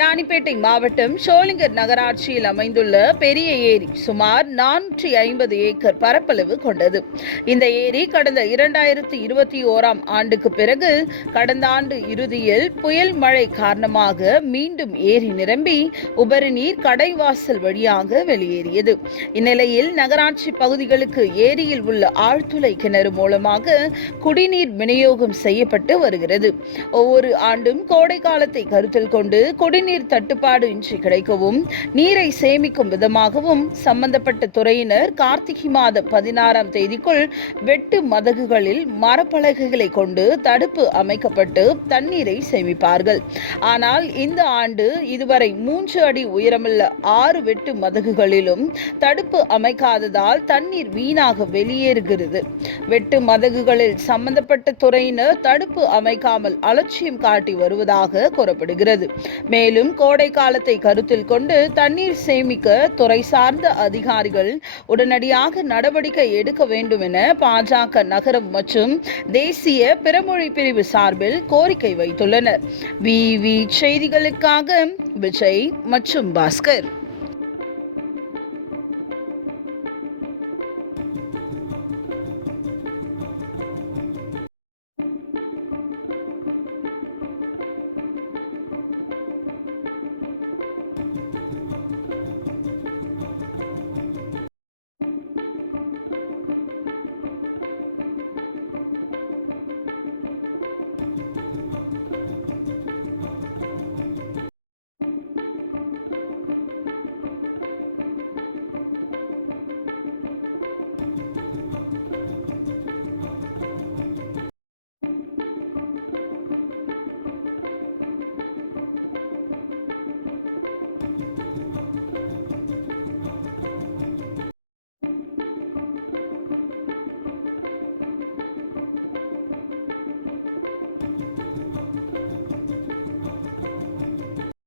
ராணிப்பேட்டை மாவட்டம் ஷோலிங்கர் நகராட்சியில் அமைந்துள்ள பெரிய ஏரி சுமார் நானூற்றி ஐம்பது ஏக்கர் பரப்பளவு கொண்டது. இந்த ஏரி கடந்த இரண்டாயிரத்தி இருபத்தி ஓராம் ஆண்டுக்கு பிறகு கடந்த ஆண்டு இறுதியில் புயல் மழை காரணமாக மீண்டும் ஏரி நிரம்பி உபரி நீர் கடைவாசல் வழியாக வெளியேறியது. இந்நிலையில் நகராட்சி பகுதிகளுக்கு ஏரியில் உள்ள ஆழ்துளை கிணறு மூலமாக குடிநீர் விநியோகம் செய்யப்பட்டு வருகிறது. ஒவ்வொரு ஆண்டும் கோடை காலத்தை கருத்தில் கொண்டு குடிநீர் தட்டுப்பாடு இன்றி கிடைக்கவும் நீரை சேமிக்கும் விதமாகவும் சம்பந்தப்பட்ட துறையினர் கார்த்திகை மாதம் பதினாறாம் தேதிக்குள் வெட்டு மதகுகளில் மரப்பலகைகளை கொண்டு தடுப்பு அமைக்கப்பட்டு தண்ணீரை சேமிப்பார்கள். ஆனால் இந்த ஆண்டு இதுவரை மூன்று அடி உயரமுள்ள ஆறு வெட்டு மதகுகளிலும் தடுப்பு அமைக்காததால் தண்ணீர் வீணாக வெளியேறுகிறது. வெட்டு மதகுகளில் சம்பந்தப்பட்ட துறையினர் தடுப்பு அமைக்காமல் அலட்சியம் காட்டி வருவதாக கூறப்படுகிறது. மேலும் கோடை காலத்தை கருத்தில் கொண்டு தண்ணீர் சேமிக்க துறை சார்ந்த அதிகாரிகள் உடனடியாக நடவடிக்கை எடுக்க வேண்டும் என பாஜக நகரம் மற்றும் தேசிய பிறமொழி பிரிவு சார்பில் கோரிக்கை வைத்துள்ளனர். விவி செய்திகளுக்காக விஜய் மற்றும் பாஸ்கர்.